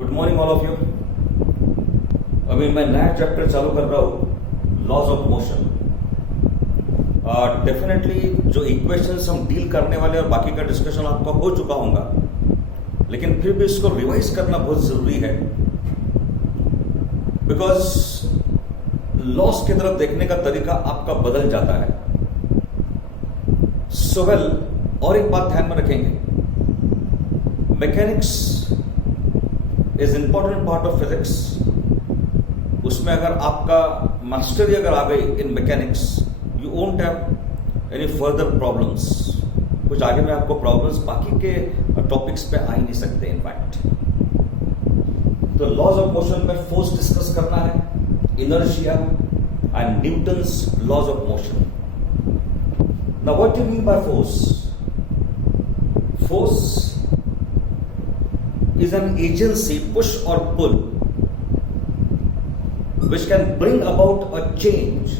Good morning all of you. अभी मैं नया चैप्टर चालू कर रहा हूं, लॉज ऑफ मोशन। डेफिनेटली जो इक्वेशंस हम डील करने वाले और बाकी का डिस्कशन आपका हो चुका होगा, लेकिन फिर भी इसको रिवाइज करना बहुत जरूरी है, बिकॉज लॉस की तरफ देखने का तरीका आपका बदल जाता है। सो वेल, और एक बात ध्यान में रखेंगे, mechanics is important part of physics. उसमें अगर आपका मास्टरी अगर आ गई in mechanics, you won't have any further problems. कुछ आगे में आपको प्रॉब्लम्स बाकी के टॉपिक्स पे आ ही नहीं सकते। इनफैक्ट तो लॉज ऑफ मोशन में फोर्स डिस्कस करना है, inertia and newton's laws of motion. Now what do you mean by force? Force is an agency, push or pull, which can bring about a change,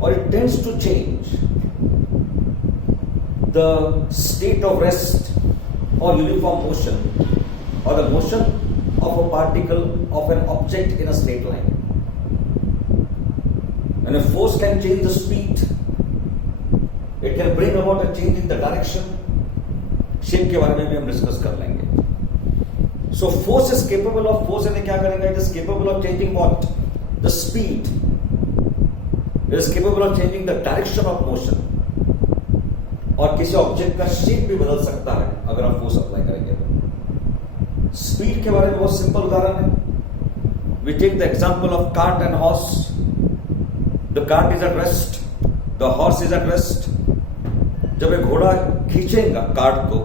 or it tends to change the state of rest or uniform motion, or the motion of a particle of an object in a straight line. And a force can change the speed, it can bring about a change in the direction. Shape के बारे में भी हम discuss कर लेंगे। So force is capable of, force यानी क्या करेगा? It is capable of changing what? The speed. It is capable of changing the direction of motion. और किसी ऑब्जेक्ट का शेप भी बदल सकता है अगर आप फोर्स अप्लाई करेंगे तो। स्पीड के बारे में बहुत सिंपल उदाहरण है। We take the example of cart and horse. The cart is at rest. The horse is at rest. जब एक घोड़ा खींचेगा कार्ट को,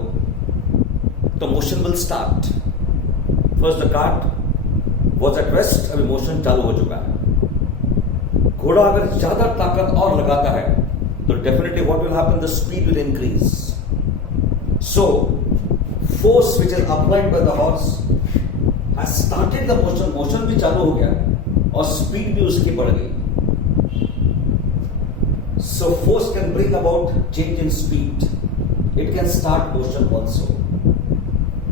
तो motion will start. First the cart was at rest, अभी मोशन चालू हो चुका है। घोड़ा अगर ज्यादा ताकत और लगाता है तो definitely what will happen? The speed will increase. So force which is applied by the horse has started the motion, motion भी चालू हो गया और स्पीड भी उसकी बढ़ गई। So force can bring about change in speed, it can start motion also.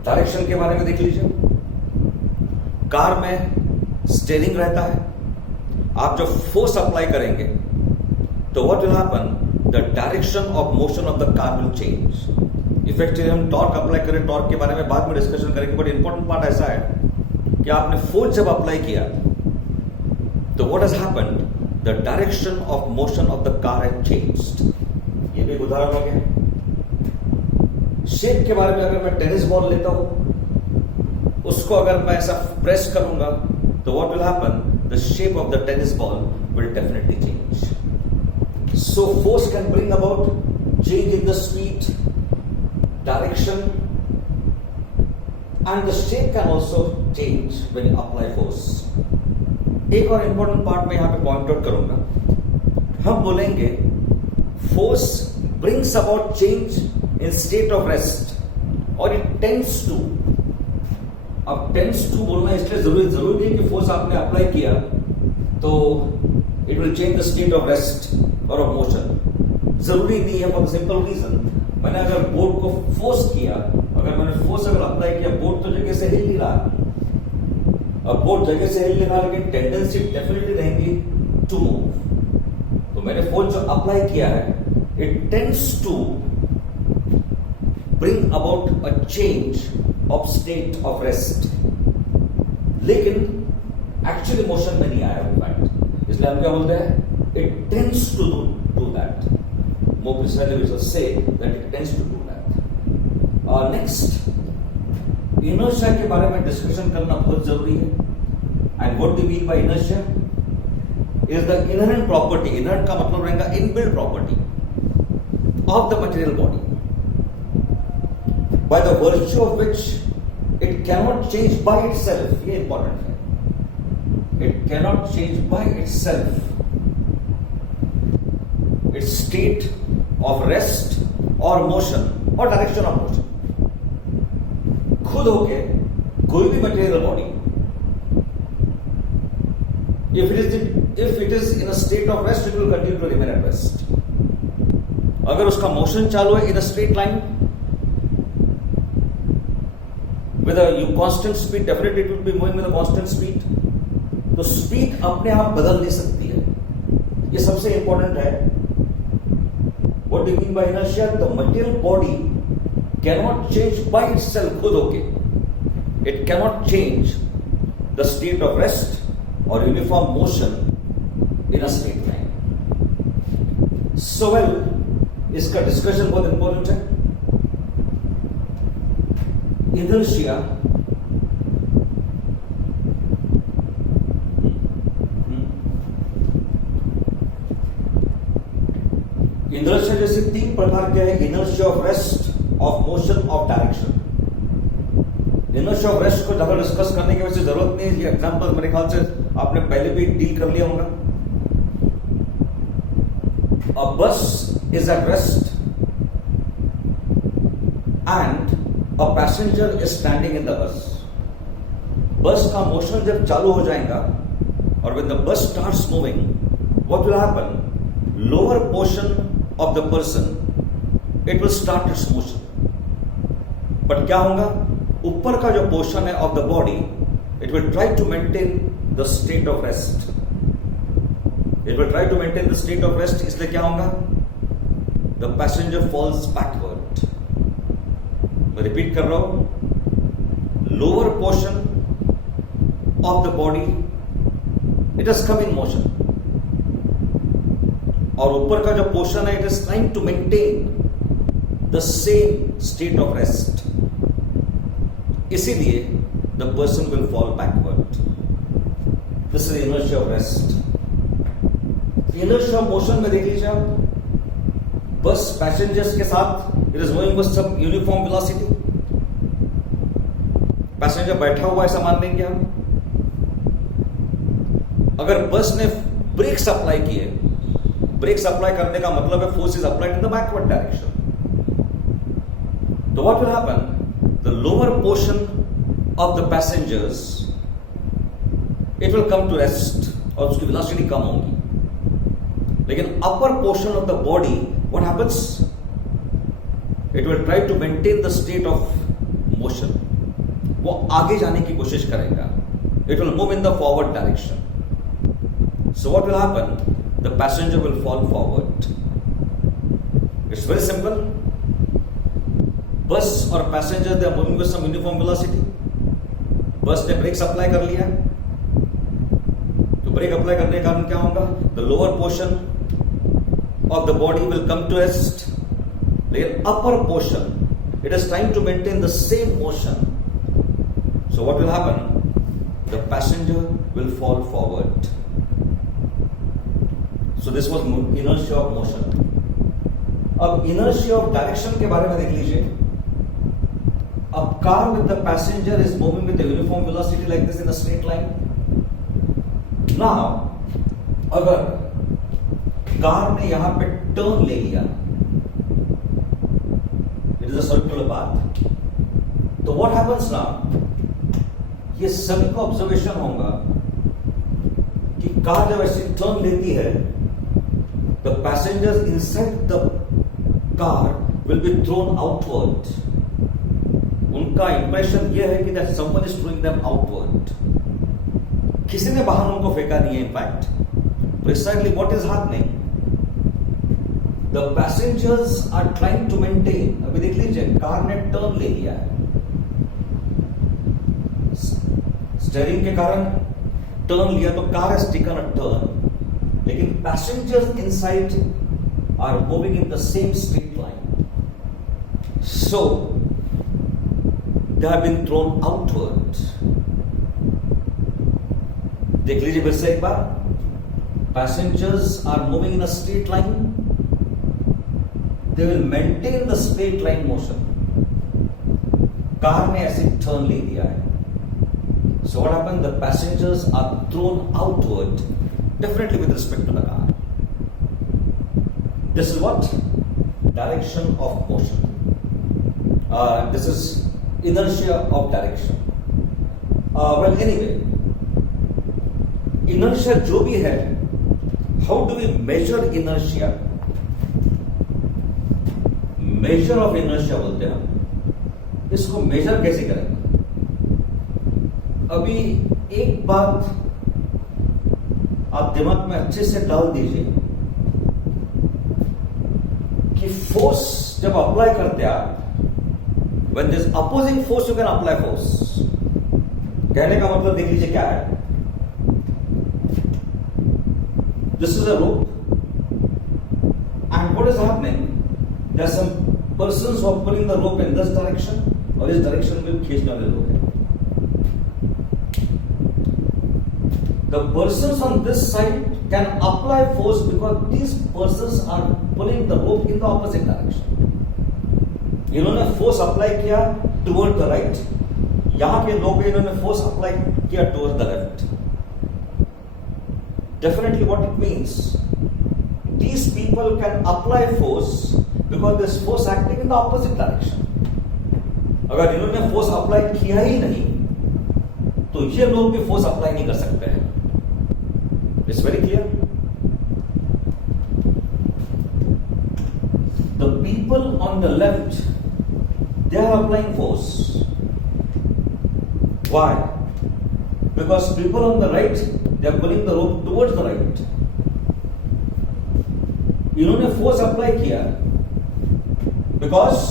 Direction के बारे में देख लीजिए। कार में स्टीयरिंग रहता है, आप जब फोर्स अप्लाई करेंगे तो what will happen? The direction of motion of the car will change. Effectively हम टॉर्क अप्लाई करें, टॉर्क के बारे में बाद में डिस्कशन करेंगे, बट इंपॉर्टेंट पार्ट ऐसा है कि आपने फोर्स जब अप्लाई किया तो what has happened? The direction of motion of the car has changed. ये भी एक उदाहरण हो गया। शेप के बारे में अगर मैं टेनिस बॉल लेता हूं, उसको अगर मैं ऐसा प्रेस करूंगा तो what will happen? The shape of the tennis ball will definitely change. So force can bring about change in the speed, direction and the shape can also change when you apply force. एक और important part में यहां पे point out करूंगा। हम बोलेंगे force brings about change in state of rest और it tends to. अब टेंड्स टू बोलना इसलिए जरूरी नहीं कि फोर्स आपने अप्लाई किया तो it will change the state of rest और ऑफ मोशन। जरूरी नहीं है, फॉर द सिंपल रीजन, मैंने अगर बोर्ड को फोर्स किया, अगर मैंने फोर्स अगर अप्लाई किया, बोर्ड तो जगह से हिल नहीं रहा। अब बोर्ड जगह से हिल नहीं रहा, लेकिन टेंडेंसी डेफिनेटली रहेगी टू मूव। तो मैंने फोर्स जो अप्लाई किया है, it tends to bring about a change of state of rest, लेकिन एक्चुअली मोशन में नहीं आया इनफैक्ट। इसलिए हम क्या बोलते हैं? It tends to do that. More precisely we will say that it tends to do that. Next, inertia के बारे में डिस्कशन करना बहुत जरूरी है। And what do mean bye inertia? Is the inherent property, inherent का मतलब रहेगा inbuilt property of the material body, by the virtue of which it cannot change by itself. ये important है। It cannot change by itself. Its state of rest or motion or direction of motion. खुद होके कोई भी material body, if it is in a state of rest, it will continue to remain at rest. अगर उसका motion चालू है in a straight line, with a constant speed, definitely it will be moving with a constant speed. तो speed अपने आप बदल नहीं सकती है, ये सबसे इंपॉर्टेंट है. What do you mean by inertia? The material body cannot change by itself, खुद होके. It cannot change the state of rest or uniform motion in a straight line. So well, इसका डिस्कशन बहुत important है. Inertia inertia जैसे तीन प्रकार के हैं. Inertia of rest, of motion, of direction. Inertia of rest को ज्यादा डिस्कस करने की वैसे जरूरत नहीं है. एग्जांपल मेरे ख्याल से आपने पहले भी डील कर लिया होगा. A bus is at rest and a passenger is standing in the bus. बस का मोशन जब चालू हो जाएगा और when the bus starts moving, what will happen? Lower portion of the person, it will start its motion. But क्या होगा? ऊपर का जो पोर्शन है of the body, it will try to maintain the state of rest. It will try to maintain the state of rest. इसलिए क्या होगा? The passenger falls backward. मैं रिपीट कर रहा हूं. Lower portion of the body, it has come in motion. और ऊपर का जो पोर्शन है, it is trying to maintain the same state of rest. इसीलिए the person will fall backward. This is the inertia of rest. Inertia of motion में देख लीजिए आप. बस पैसेंजर्स के साथ it is moving with some uniform velocity. Passenger बैठा हुआ है, ऐसा मान लेंगे हम. अगर बस ने ब्रेक्स अप्लाई किए, ब्रेक्स अप्लाई करने का मतलब है force is applied in the backward direction. तो what will happen? The lower portion of the passengers, it will come to rest और उसकी वेलोसिटी कम होगी. लेकिन upper portion of the body, what happens? It will try to maintain the state of motion. वो आगे जाने की कोशिश करेगा. It will move in the forward direction. So what will happen? The passenger will fall forward. It's very simple. Bus और passenger they are moving with some uniform velocity. Bus ने brakes apply कर लिया. तो break apply करने के कारण क्या होगा? The lower portion of the body will come to rest. The upper portion, it is trying to maintain the same motion. So what will happen? The passenger will fall forward. So this was inertia of motion. अब inertia of direction के बारे में देख लीजिए. अब car with the passenger is moving with a uniform velocity like this in a straight line. Now, अगर car ने यहां पे टर्न ले लिया, it is a circular path. तो व्हाट हैपेंस नाउ? ये सभी को ऑब्जर्वेशन होगा कि कार जब ऐसे टर्न लेती है, the passengers inside the car will be thrown outward. उनका इंप्रेशन यह है कि that someone is throwing them outward. किसी ने बाहर उनको फेंका नहीं है. In fact precisely what is happening? The passengers are trying to maintain. अभी देख लीजिए, कार ने टर्न ले लिया है. स्टीयरिंग के कारण टर्न लिया तो car has taken a turn. लेकिन passengers inside are moving in the same straight line. So they have been thrown outward. देख लीजिए फिर से एक बार. Passengers are moving in a straight line. They will maintain the straight line motion. Car ने ऐसे turn ले दिया है. So what happened? The passengers are thrown outward, definitely with respect to the car. This is what? Direction of motion. This is inertia of direction. Well, anyway, inertia जो भी है, how do we measure inertia? Major of inertia बोलते हैं हम. इसको major कैसे करेंगे? अभी एक बात आप दिमाग में अच्छे से डाल दीजिए कि फोर्स जब अप्लाई करते आप, when there is opposing force you can apply force. कहने का मतलब देख लीजिए क्या है. This is a rope, and what is happening? There are some persons who are pulling the rope in this direction, और इस direction में खींचने वाले लोग हैं. The persons on this side can apply force because these persons are pulling the rope in the opposite direction. इन्होंने force apply किया toward the right, यहां के लोग इन्होंने फोर्स अप्लाई किया toward the left. Definitely what it means, these people can apply force because there is force acting in the opposite direction. अगर इन्होंने force apply किया ही नहीं तो ये लोग भी फोर्स अप्लाई नहीं कर सकते हैं. It's very clear. The people on the left, they are applying force. Why? Because people on the right, they are pulling the rope towards the right. इन्होंने फोर्स अप्लाई किया because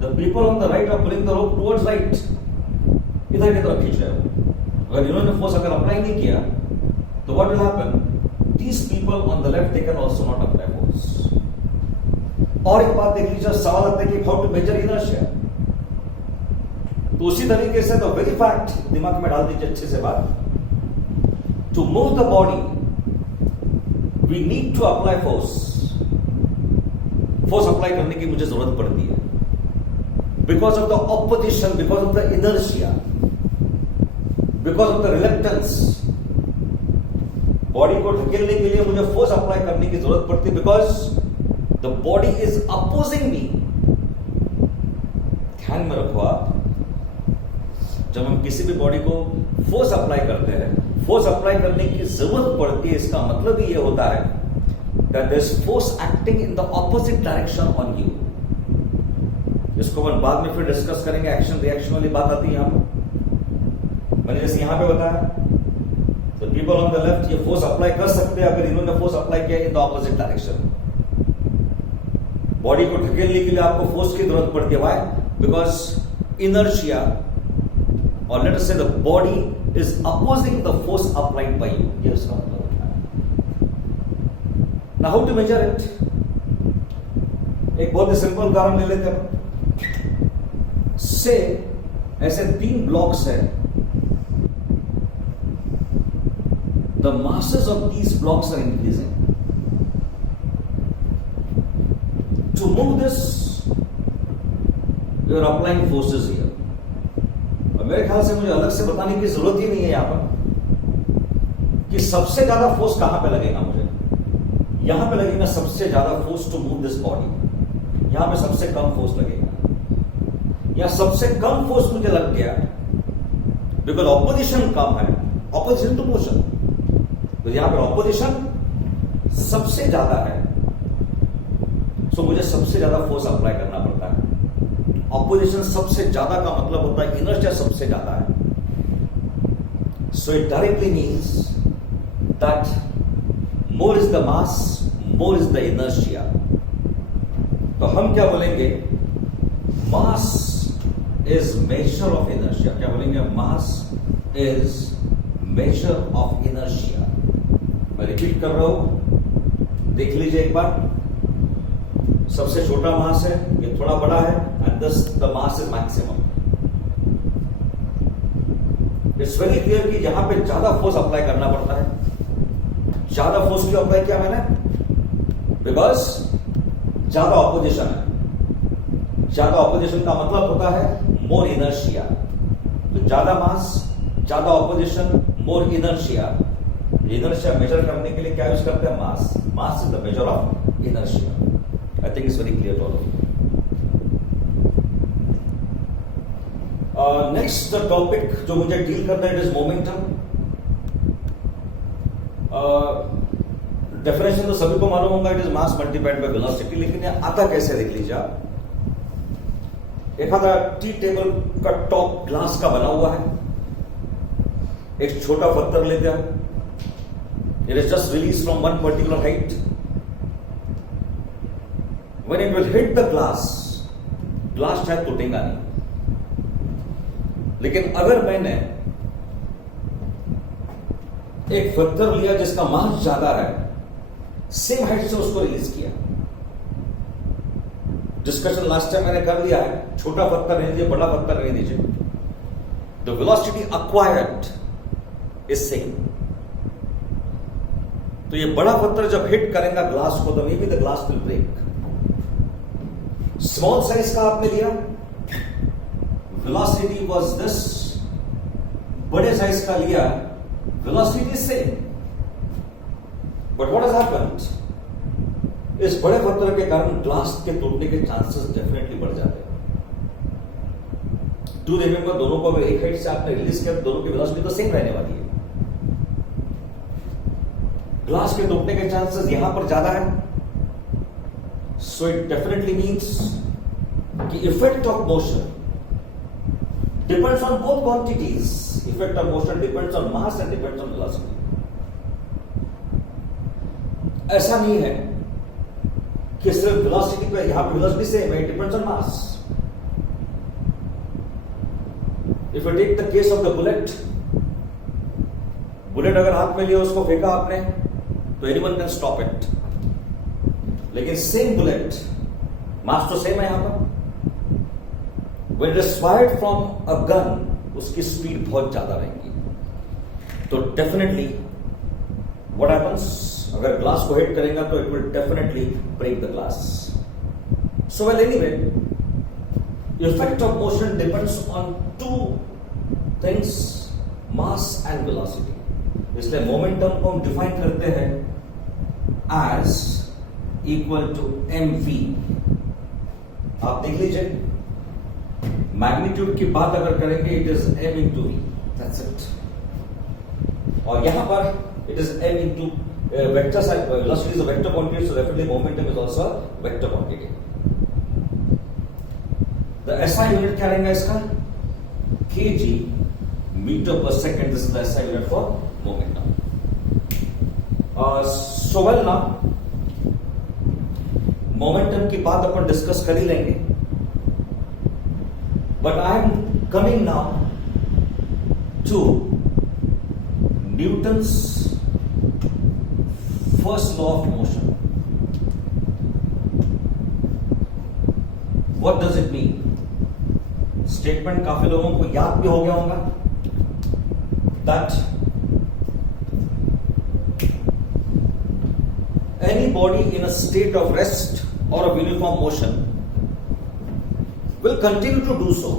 the people on the right are pulling the rope towards right. इधर की तरफ खींच रहे हो. अगर इन्होंने फोर्स अगर अप्लाई नहीं किया तो what will happen? These people on the left, they can also not apply force. और एक बात देख लीजिए, सवाल आता है कि how to measure inertia. तो उसी तरीके से तो very fact दिमाग में डाल दीजिए अच्छे से बात. To move the body, we need to apply force. Force apply करने की मुझे जरूरत पड़ती है because of the opposition, because of the inertia, because of the reluctance. Body को ढकेलने के लिए मुझे फोर्स अप्लाई करने की जरूरत पड़ती है because the body is opposing me. ध्यान में रखो आप, जब हम किसी भी बॉडी को फोर्स अप्लाई करते हैं, फोर्स अप्लाई करने की जरूरत पड़ती है, इसका मतलब ही ये होता है that there is force acting in the opposite direction on you. इसको हम बाद में फिर डिस्कस करेंगे. एक्शन रिएक्शन वाली बात आती है यहां पर. मैंने जैसे यहां पे बताया, तो पीपल ऑन द लेफ्ट ये फोर्स अप्लाई कर सकते हैं अगर इन्होंने फोर्स अप्लाई किया in the opposite direction. Body को ढकेलने के लिए आपको फोर्स की जरूरत पड़ती है. व्हाई? बिकॉज इनर्शिया, और let us say the body is opposing the force applied by you. ये उसका मतलब है. Now how to measure it? एक बहुत ही सिंपल उदाहरण ले लेते हैं. से ऐसे 3 ब्लॉक्स है. The masses of these blocks are increasing. To move this, you are applying forces here. और मेरे ख्याल से मुझे अलग से बताने की जरूरत ही नहीं है यहां पर कि सबसे ज्यादा फोर्स कहां पे लगेगा. मुझे यहां पे लगेगा सबसे ज्यादा force to move this body. यहां पे सबसे कम फोर्स लगेगा. यहां सबसे कम फोर्स मुझे लग गया बिकॉज ऑपोजिशन कम है. ऑपोजिशन टू मोशन, तो यहां पर ऑपोजिशन सबसे ज्यादा है. सो मुझे सबसे ज्यादा फोर्स अप्लाई करना पड़ता है. ऑपोजिशन सबसे ज्यादा का मतलब होता है इनर्शिया सबसे ज्यादा है. So it directly means that more is the mass, more is the inertia. तो हम क्या बोलेंगे? Mass is major of inertia. क्या बोलेंगे? Mass is major of inertia. मैं रिपीट कर रहा हूं, देख लीजिए एक बार. सबसे छोटा मास है, ये थोड़ा बड़ा है, and this the mass is maximum. It's very clear कि यहां पे ज्यादा फोर्स अप्लाई करना पड़ता है. ज्यादा फोर्स क्यों अप्लाई किया मैंने? बिकॉज ज्यादा ऑपोजिशन है. ज्यादा ऑपोजिशन का मतलब होता है मोर इनर्शिया. तो ज्यादा मास, ज्यादा opposition, more inertia. Inertia measure करने के लिए क्या यूज करते हैं? Mass. Mass is the measure of inertia. I think it's very clear to all of you. Next the topic जो मुझे डील करना है, इट इज मोमेंटम. डेफिनेशन तो सभी को मालूम होगा, it is mass multiplied by velocity. लेकिन ये आता कैसे देख लीजिए आप. एक आधा टी टेबल का टॉप ग्लास का बना हुआ है. एक छोटा पत्थर लेते हैं, it is just release from one particular height, when it will hit the glass, glass शायद टूटेगा नहीं, लेकिन अगर मैंने एक पत्थर लिया जिसका मास ज्यादा है, सेम हाइट से उसको रिलीज किया, डिस्कशन लास्ट टाइम मैंने कर लिया है, छोटा पत्थर रहने दीजिए, बड़ा पत्थर रहने दीजिए, the velocity acquired is same. तो ये बड़ा पत्थर जब हिट करेगा ग्लास को, तो maybe the glass will break. Small size का आपने लिया, वेलोसिटी वाज दिस, बड़े साइज का लिया, velocity same, but what has happened, इस बड़े पत्थर के कारण ग्लास के टूटने के चांसेस डेफिनेटली बढ़ जाते हैं। टू रिमेंबर, दोनों को अगर एक हाइट से आपने रिलीज किया, दोनों की वेलोसिटी तो सेम रहने वाली है। ग्लास के टूटने के चांसेस यहां पर ज्यादा है, सो इट डेफिनेटली मीन्स कि effect of motion depends on both quantities, effect of motion depends on mass and depends on velocity. ऐसा नहीं है कि सिर्फ वेलोसिटी पे, यहां पे वेलोसिटी सेम है, it depends on mass. If you take the case of the bullet, bullet अगर हाथ में लिया, उसको फेंका आपने, तो एनीवन कैन स्टॉप इट, लेकिन सेम बुलेट, मास तो सेम है यहां पर, when it is fired from a gun, उसकी स्पीड बहुत ज्यादा रहेगी, तो डेफिनेटली व्हाट हैपेंस, अगर ग्लास को हिट करेगा तो it will definitely break the glass. So well, anyway, effect of motion depends on two things, mass and velocity. इसलिए मोमेंटम को हम डिफाइन करते हैं एज इक्वल टू mv। आप देख लीजिए, मैग्नीट्यूड की बात अगर करेंगे, it is m into v, that's it. और यहां पर it is m into vector side, velocity is a vector quantity, so definitely momentum is also vector quantity. The SI unit क्या रहेगा इसका, kg मीटर पर second, this is the SI unit for momentum. So well, now momentum की बात अपन discuss कर ही लेंगे, but I am coming now to Newton's first law of motion. What does it mean? Statement काफी लोगों को याद भी हो गया होगा, that any body in a state of rest or of uniform motion will continue to do so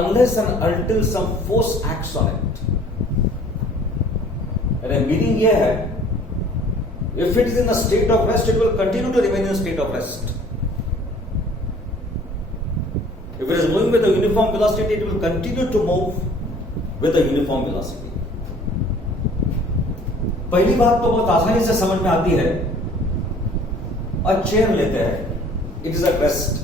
unless and until some force acts on it. And the meaning here है, if it is in a state of rest, it will continue to remain in a state of rest. If it is moving with a uniform velocity, it will continue to move with a uniform velocity. पहली बात तो बहुत आसानी से समझ में आती है, और चेयर लेते हैं, इट इज अ रेस्ट।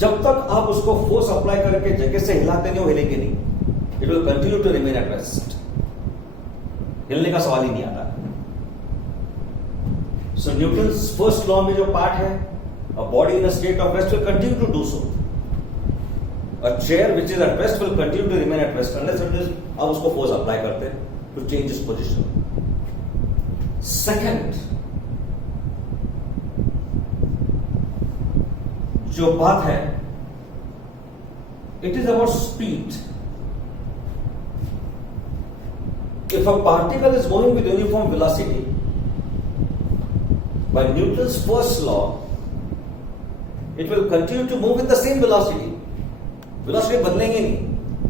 जब तक आप उसको फोर्स अप्लाई करके जगह से हिलाते नहीं हो, हिलेंगे नहीं, it will continue to remain at rest, हिलने का सवाल ही नहीं आता। सो न्यूटन्स फर्स्ट लॉ में जो पार्ट है, a body in a state of rest will continue to do so, a chair which is at rest will continue to remain at rest unless it is, आप उसको force apply करते हैं to change its position. Second, जो बात है, it is about speed. If a particle is going with uniform velocity, by Newton's first law, it will continue to move with the same velocity. Velocity बदलेंगे नहीं,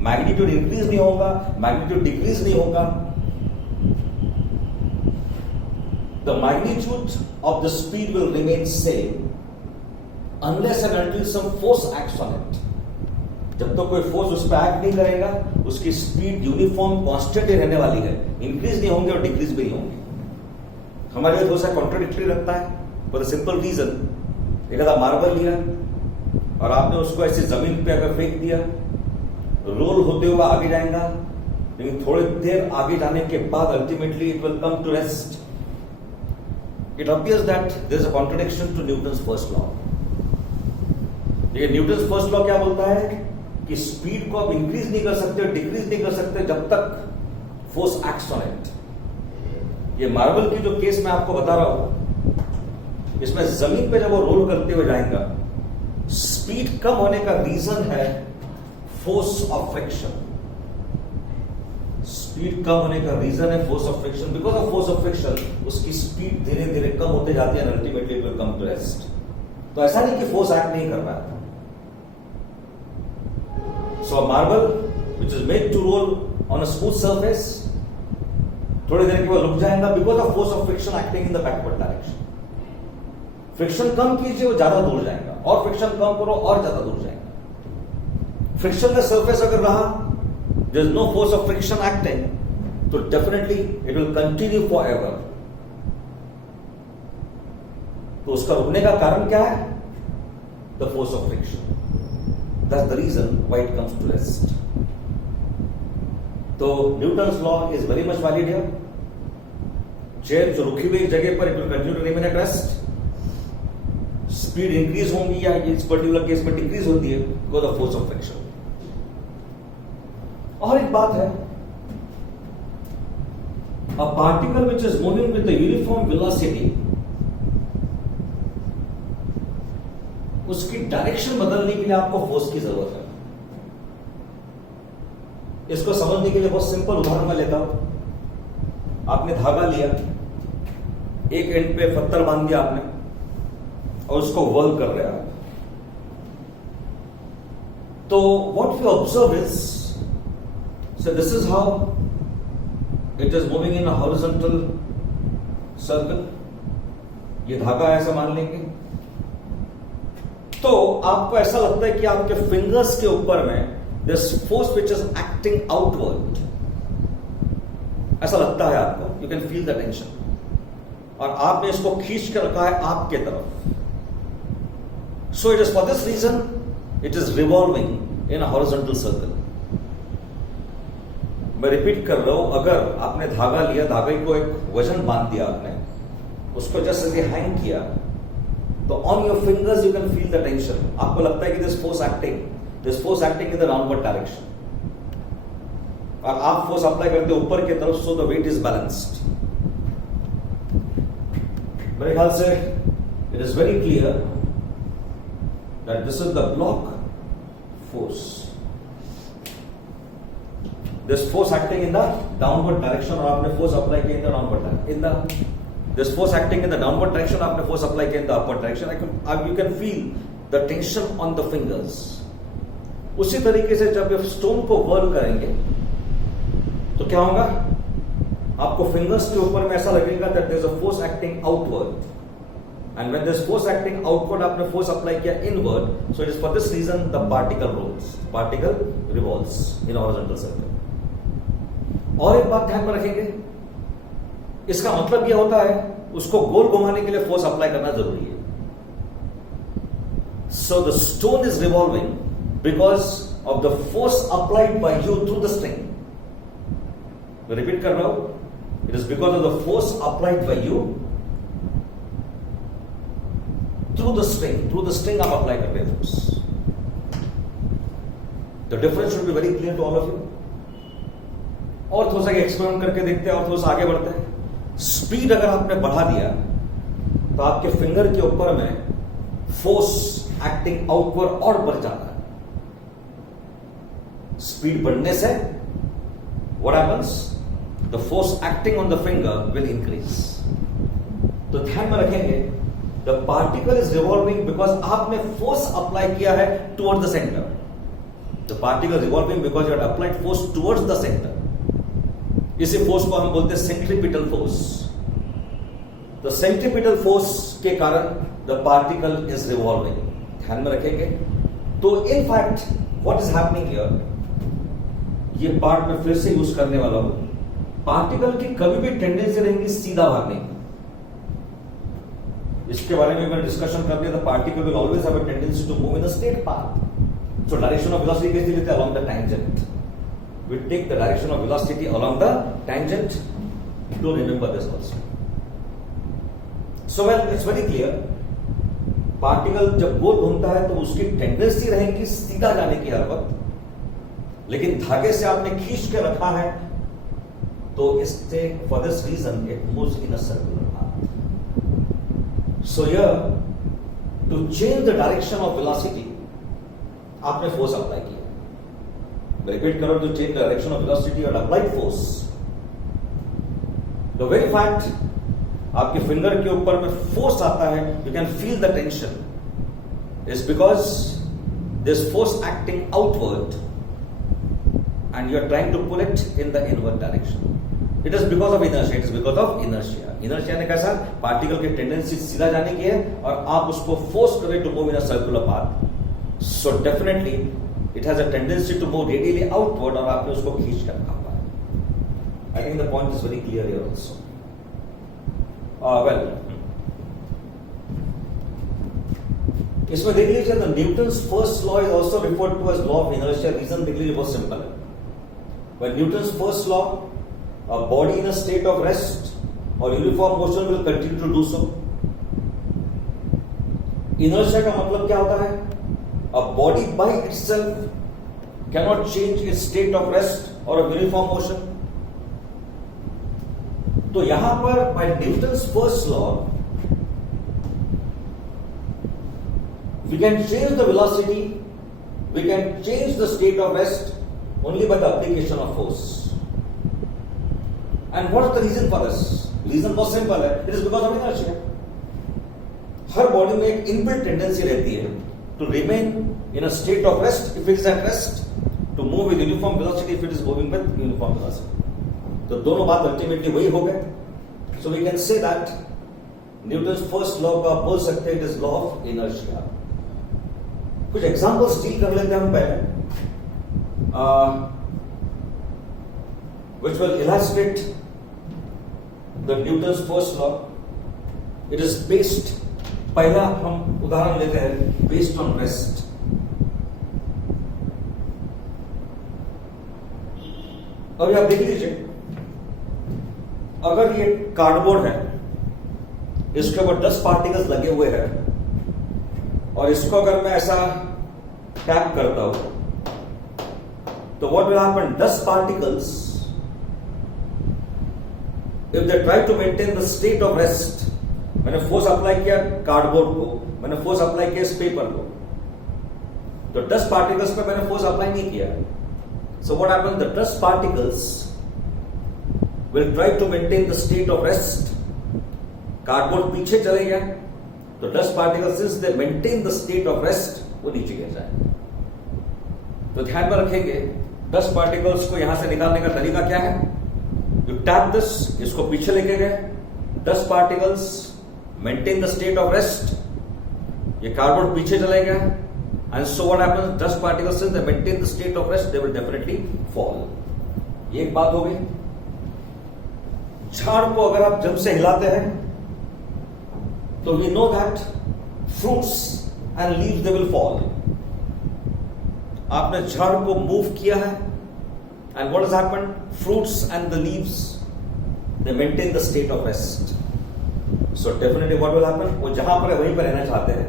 magnitude increase नहीं होगा, magnitude decrease नहीं होगा। The magnitude of the speed will remain same unless and until some force acts on it. जब तक कोई force उस पर एक्ट नहीं करेगा, उसकी स्पीड यूनिफॉर्म कांस्टेंट ही रहने वाली है, इंक्रीज नहीं होंगे और डिक्रीज भी नहीं होंगे। हमारे लिए थोड़ा सा कॉन्ट्राडिक्टरी लगता है, फॉर द सिंपल रीजन, एक आधा मार्बल लिया, और आपने उसको ऐसे जमीन पे अगर फेंक दिया, रोल होते हुए आगे जाएगा, लेकिन थोड़ी देर आगे जाने के बाद ultimately it will come to rest. It appears that there is a contradiction to Newton's first law. लेकिन न्यूटन्स फर्स्ट लॉ क्या बोलता है कि स्पीड को आप इंक्रीज नहीं कर सकते, डिक्रीज नहीं कर सकते जब तक फोर्स एक्ट्स ऑन इट. ये मार्बल की जो केस मैं आपको बता रहा हूं, इसमें जमीन पे जब वो रोल करते हुए जाएगा, स्पीड कम होने का रीजन है फोर्स ऑफ फ्रिक्शन. स्पीड कम होने का रीजन है force of friction. Because of force of friction उसकी स्पीड धीरे धीरे कम होते जाती है, ultimately it will come to rest. तो ऐसा नहीं कि फोर्स एक्ट नहीं कर रहा है. So a marble which is made to roll on a smooth surface थोड़ी देर के बाद रुक जाएगा because of force of friction acting in the backward direction. Friction कम कीजिए, वो ज्यादा दूर जाएगा, और फ्रिक्शन कम करो और ज्यादा दूर जाएगा. फ्रिक्शन का सरफेस अगर रहा, there is no force of friction acting, तो definitely it will continue for ever. तो उसका रुकने का कारण क्या है? The force of friction. That's the reason why it comes to rest. तो Newton's law is very much valid here. Chair जो रुकी हुई जगह पर it will continue to remain at rest. Speed increase होंगी या इस पर्टिकुलर केस में डिक्रीज होती है because of force of friction. और एक बात है, a particle which is moving with the uniform velocity, उसकी डायरेक्शन बदलने के लिए आपको फोर्स की जरूरत है. इसको समझने के लिए बहुत सिंपल उदाहरण मैं लेता हूं. आपने धागा लिया, एक एंड पे पत्थर बांध दिया आपने, और उसको वर्ल कर रहे हैं आप. तो what you observe is, so this is how it is moving in a horizontal circle. ये धागा ऐसा मान लेंगे. तो आपको ऐसा लगता है कि आपके फिंगर्स के ऊपर में this force which is acting outward. ऐसा लगता है आपको, you can feel the tension, और आपने इसको खींच कर रखा है आपके तरफ. So it is for this reason it is revolving in a horizontal circle. मैं रिपीट कर रहा हूं, अगर आपने धागा लिया, धागे को एक वजन बांध दिया आपने, उसको जस्ट ऐसे हैंग किया, तो on your fingers you can feel the tension. आपको लगता है कि this force acting in the downward direction, और आप फोर्स अप्लाई करते हो ऊपर की तरफ, so the weight is balanced. मेरे ख्याल से it is very clear that this is the block force. This force acting in the downward direction, और आपने force apply किया in the downward direction. This force acting in the downward direction, आपने force apply किया in the upward direction. You can feel the tension on the fingers. उसी तरीके से जब आप स्टोन को whirl करेंगे तो क्या होगा? आपको फिंगर्स के ऊपर में ऐसा लगेगा that there is a force acting outward. And when this force acting outward, आपने force apply किया inward, so it is for this reason the particle rolls, particle revolves in horizontal circle. और एक बात ध्यान में रखेंगे, इसका मतलब यह होता है उसको गोल घुमाने के लिए force apply करना जरूरी है. So the stone is revolving because of the force applied by you through the string. मैं रिपीट कर रहा हूं, it is because of the force applied by you through the string आप अप्लाई करते हैं force. The difference should be very clear to all of you. और थोड़ा सा एक्सपेरिमेंट करके देखते हैं और थोड़ा सा आगे बढ़ते हैं. स्पीड अगर आपने बढ़ा दिया तो आपके फिंगर के ऊपर में फोर्स एक्टिंग आउटवर्ड और बढ़ जाता है. स्पीड बढ़ने से what happens? The force acting on the finger will increase. तो ध्यान में रखेंगे, the particle is revolving because आपने force apply किया है towards the center. The particle is revolving because you have applied force towards the center. इसी force को हम बोलते हैं सेंट्रीपिटल फोर्स. तो सेंट्रीपिटल फोर्स के कारण the particle is revolving. ध्यान में रखेंगे. तो in fact what is happening here, ये पार्ट में फिर से यूज करने वाला हूं. पार्टिकल की कभी भी टेंडेंसी रहेगी सीधा भागने की. इसके बारे में मैंने डिस्कशन कर लिया, the particle will always have a tendency to move in a straight path. So direction of velocity कैसे लेते हैं? Along the tangent. We take the direction of velocity along the tangent. Do remember this also. So well, it's very clear, particle जब गोल घूमता है तो उसकी tendency रहेगी सीधा जाने की हर वक्त, लेकिन धागे से आपने खींच के रखा है तो इससे for this reason it moves in a circular path. So here to change the direction of velocity आपने फोर्स अप्लाई किया। रिपीट करो, to change the direction of velocity और applied force. The very fact आपके finger के ऊपर में force आता है, you can feel the tension, is because this force acting outward and you are trying to pull it in the inward direction. It is because of inertia. It is because of inertia. Inertia ने कैसा? Particle की tendency सीधा जाने की है और आप उसको फोर्स करें to move in a circular path. So definitely it has a tendency to move radially outward और आपने उसको खींच कर रखा हुआ है। I think the point is very clear here also. Well, इसमें देख लीजिए, the Newton's first law is also referred to as law of inertia. Reason देख लीजिए, बहुत सिंपल है। By Newton's first law, a body in a state of rest or uniform motion will continue to do so. Inertia का मतलब क्या होता है? A body by itself cannot change its state of rest or a uniform motion. तो यहां पर by Newton's first law, we can change the velocity, we can change the state of rest only by the application of force. And what is the reason for this? Reason बहुत simple है, it is because of inertia. Her body में एक inbuilt tendency रहती है to remain in a state of rest if it is at rest, to move with uniform velocity if it is moving with uniform velocity. तो दोनों बात ultimately वही हो गए. So we can say that Newton's first law का बोल सकते हैं it is law of inertia. कुछ एग्जाम्पल्स डील कर लेते हैं हम पहले, which will illustrate the Newton's first law. It is based, पहला हम उदाहरण लेते हैं, based on rest. अभी आप देख लीजिए, अगर ये कार्डबोर्ड है, इसके ऊपर 10 पार्टिकल्स लगे हुए हैं और इसको अगर मैं ऐसा टैप करता हूं तो what will happen? 10 particles, if they try to maintain the state of rest, मैंने फोर्स अप्लाई किया कार्डबोर्ड को, मैंने फोर्स अप्लाई किया इस पेपर को, तो 10 पार्टिकल्स पे मैंने फोर्स अप्लाई नहीं किया. So what happens? The 10 particles will try to maintain the state of rest. Cardboard पीछे चले गया तो 10 particles since they maintain the state of rest वो नीचे गिर जाए. तो ध्यान में रखेंगे 10 पार्टिकल्स को यहां से निकालने का तरीका क्या है? यू टैप दिस, इसको पीछे लेके गए, 10 particles maintain the state of rest, ये कार्डबोर्ड पीछे चले गया, and so what happens? 10 particles they maintain the state of rest, they will definitely fall. ये एक बात हो गई. झाड़ को अगर आप जब से हिलाते हैं तो we know that fruits and leaves they will fall. आपने झाड़ को मूव किया है and what has happened? Fruits and the leaves they maintain the state of rest. So definitely what will happen? वो जहां पर है वहीं पर रहना चाहते हैं.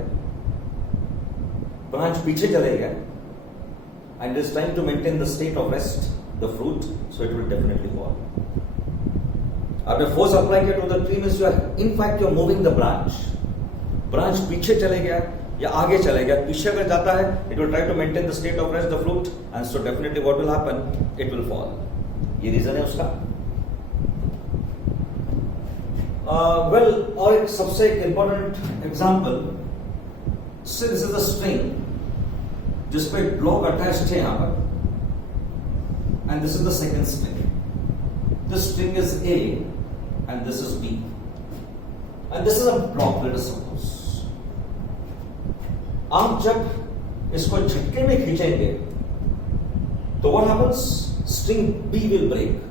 ब्रांच पीछे चले गए and it is time to maintain the state of rest the fruit, so it will definitely fall. आपने फोर्स अप्लाई किया to the tree means you are in fact you are moving the branch. Branch पीछे चले गया या आगे चले गया, पीछे अगर जाता है it will try to maintain the state of rest the fruit, and so definitely what will happen? It will fall. ये रीजन है उसका. वेल, और एक सबसे important example, this is a string जिसपे ब्लॉक अटैच्ड है यहां पर, and this is the second string. This string is A and this is B, and this is a block. Let us suppose आप जब इसको झटके में खींचेंगे तो what happens? String B will break.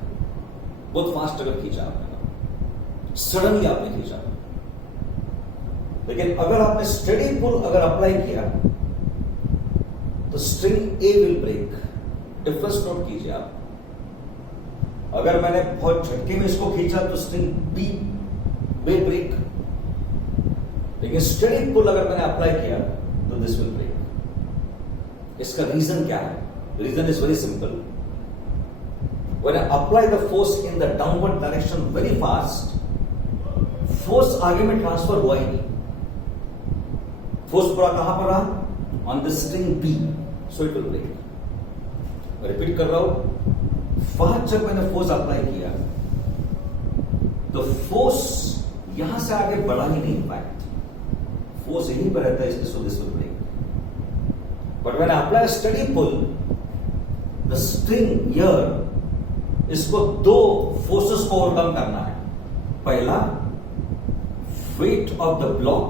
बहुत फास्ट अगर खींचा आपने, सडनली आपने खींचा, लेकिन अगर आपने स्टेडी पुल अगर अप्लाई किया तो string A will break. Difference note कीजिए आप। अगर मैंने बहुत झटके में इसको खींचा तो स्ट्रिंग बी विल ब्रेक, लेकिन स्टेडी पुल अगर मैंने अप्लाई किया तो दिस विल ब्रेक। इसका रीजन क्या है? Reason is very simple. When I apply the force in the downward direction very fast, force आगे में ट्रांसफर हुआ ही नहीं। फोर्स पूरा कहां पर रहा? On the string B, so it will break. मैं रिपीट कर रहा हूं, फास्ट जब मैंने फोर्स अप्लाई किया तो फोर्स यहां से आगे बढ़ा ही नहीं, इनफैक्ट फोर्स यहीं पर रहता है, इसलिए so this will break. But when I apply steady pull, the string here, इसको दो फोर्सेस को ओवरकम करना है। पहला, वेट ऑफ द ब्लॉक,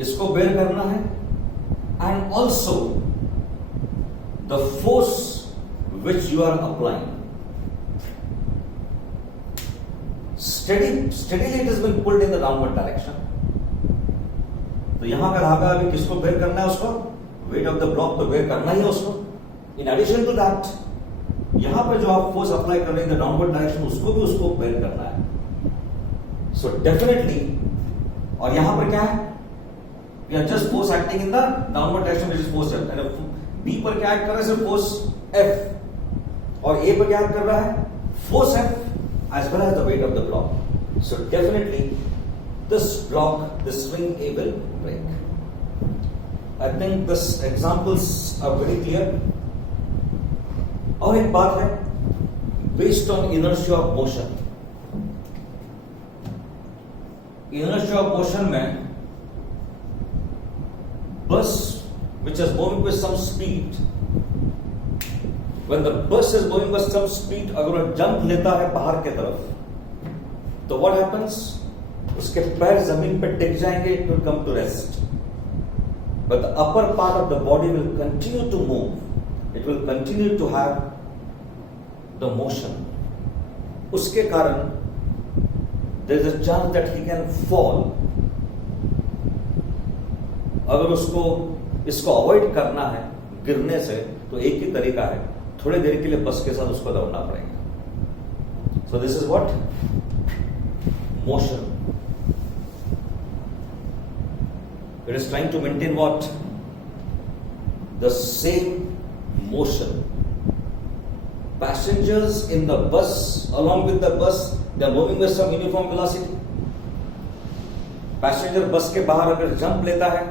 इसको बेयर करना है, and also the force which you are applying. Steadily it is been pulled in the downward direction. तो यहां का धागा अभी किसको बेयर करना है? उसको वेट ऑफ द ब्लॉक तो बेयर करना ही है उसको। इन एडिशन टू दैट, यहां पर जो आप फोर्स अप्लाई कर रहे हैं इन द डाउनवर्ड डायरेक्शन, उसको भी उसको बेयर करना है। सो डेफिनेटली, और यहां पर क्या है? We are just force acting in the downward direction, which is force F. And B पर क्या एक्ट कर रहा है? सिर्फ फोर्स एफ। और ए पर क्या एक्ट कर रहा है? Force F as well as the weight of the block. So definitely this block, this swing A will break. I think this examples are very clear. और एक बात है, based on inertia of motion. Inertia of motion में bus which is moving with some speed, when the bus is going with some speed, अगर वो jump लेता है बाहर के तरफ, तो what happens? उसके पैर जमीन पर टिक जाएंगे, it will come to rest. But the upper part of the body will continue to move. It will continue to have the motion. उसके कारण there is a chance that he can fall. अगर उसको इसको avoid करना है गिरने से, तो एक ही तरीका है, थोड़ी देर के लिए बस के साथ उसको दौड़ना पड़ेगा। So this is what? Motion. It is trying to maintain what? The same motion. Passengers in the bus, along with the bus, they are moving with some uniform velocity. Passenger बस के बाहर अगर जंप लेता है,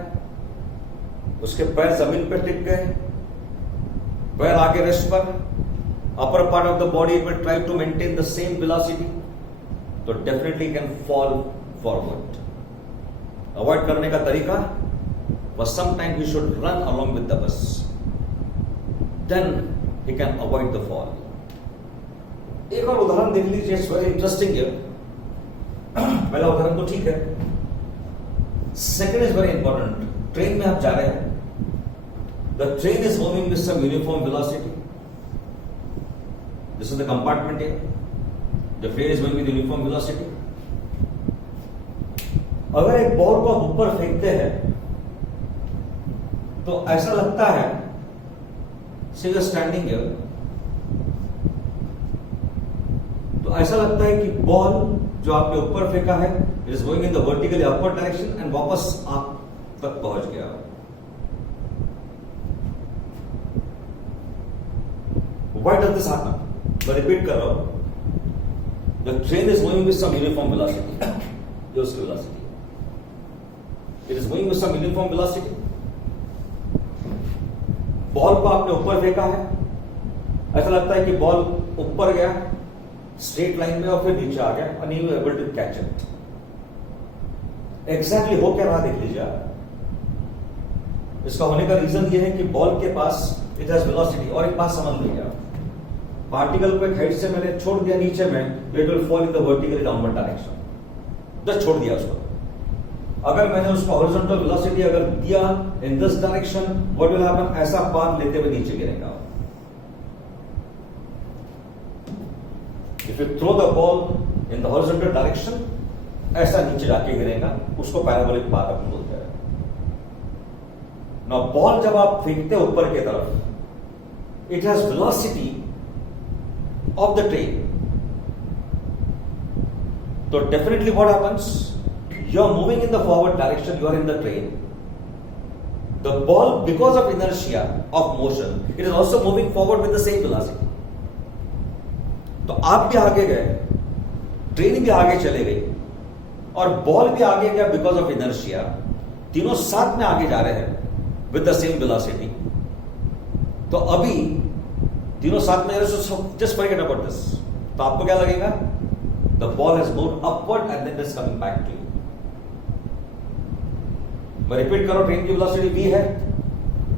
उसके पैर जमीन पर टिक गए, पैर आगे रेस्ट पर, upper part of the body will try to maintain the same velocity, तो definitely can fall forward. Avoid करने का तरीका, but sometimes he should run along with the bus. Then he can avoid the fall. एक और उदाहरण देख लीजिए, it's very interesting here. पहला उदाहरण तो ठीक है, second is very important. Train में आप जा रहे हैं, the train is moving with some uniform velocity. This is the compartment here. The train is moving with uniform velocity. अगर एक बॉल को आप ऊपर फेंकते हैं तो ऐसा लगता है, say you are standing here, तो ऐसा लगता है कि बॉल जो आपने ऊपर फेंका है, it is going in the vertically upward direction and वापस आप तक पहुंच गया। Why does this happen? मैं रिपीट कर रहा हूं। The train is moving with some uniform velocity. ये उसकी velocity है। It is moving with some uniform velocity. Ball को आपने ऊपर फेंका है, ऐसा लगता है कि बॉल ऊपर गया स्ट्रेट लाइन में और फिर नीचे आ गया, and you were able to catch it. Exactly हो क्या रहा देख लीजिए आप। इसका होने का रीजन ये है कि बॉल के पास इट हैज वेलोसिटी। और एक बात समझ लीजिए आप, पार्टिकल को एक हाइट से मैंने छोड़ दिया नीचे में, it will fall in the vertically downward direction. Just छोड़ दिया उसको। अगर मैंने उसको हॉरिजॉन्टल वेलोसिटी अगर दिया in this direction, what will happen? ऐसा पाथ लेते हुए नीचे गिरेगा। If you throw the ball in the horizontal direction, ऐसा नीचे जाके गिरेगा, उसको पैराबोलिक पाथ अपन बोलते हैं। नाउ बॉल जब आप फेंकते हो ऊपर की तरफ, it has velocity of the train. So definitely what happens? You are moving in the forward direction, you are in the train. The ball, because of inertia of motion, it is also moving forward with the same velocity. तो आप भी आगे गए, train भी आगे चले गई और बॉल भी आगे गया बिकॉज ऑफ इनर्शिया। तीनों साथ में आगे जा रहे हैं विद द सेम वेलोसिटी। तो अभी तीनों साथ में जस्ट फॉरगेट अबाउट दिस। तो आपको क्या लगेगा? The ball has moved upward and then is coming back to you. मैं रिपीट करो, ट्रेन की वेलोसिटी v है,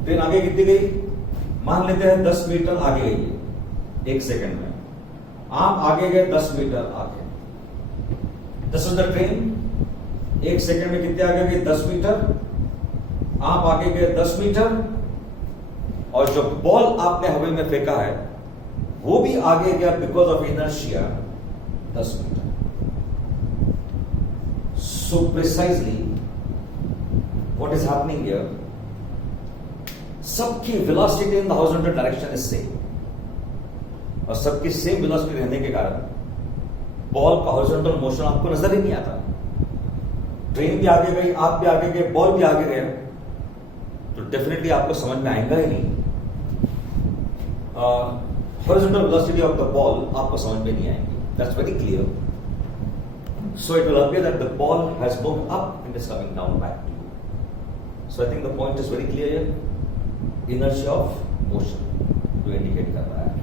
ट्रेन आगे कितनी गई? मान लेते हैं 10 मीटर आगे गई है 1 सेकंड में। आप आगे गए 10 मीटर आगे, this is the train. 1 second में कितने आगे गए? 10 मीटर। आप आगे गए 10 मीटर और जो बॉल आपने हवा में फेंका है वो भी आगे गया because of inertia 10 metre. So precisely what is happening here, सबकी velocity in the horizontal direction is same और सबकी सेम वेलोसिटी रहने के कारण बॉल का हॉरिजॉन्टल मोशन आपको नजर ही नहीं आता। ट्रेन भी आगे गई, आप भी आगे गए, बॉल भी आगे गया, तो डेफिनेटली आपको समझ में आएगा ही नहीं। Horizontal velocity of the ball आपको समझ में नहीं आएगी। That's very clear. So it will appear that the ball has moved up and is coming down back to you. So I think the point is very clear. Inertia of motion जो indicate कर रहा है।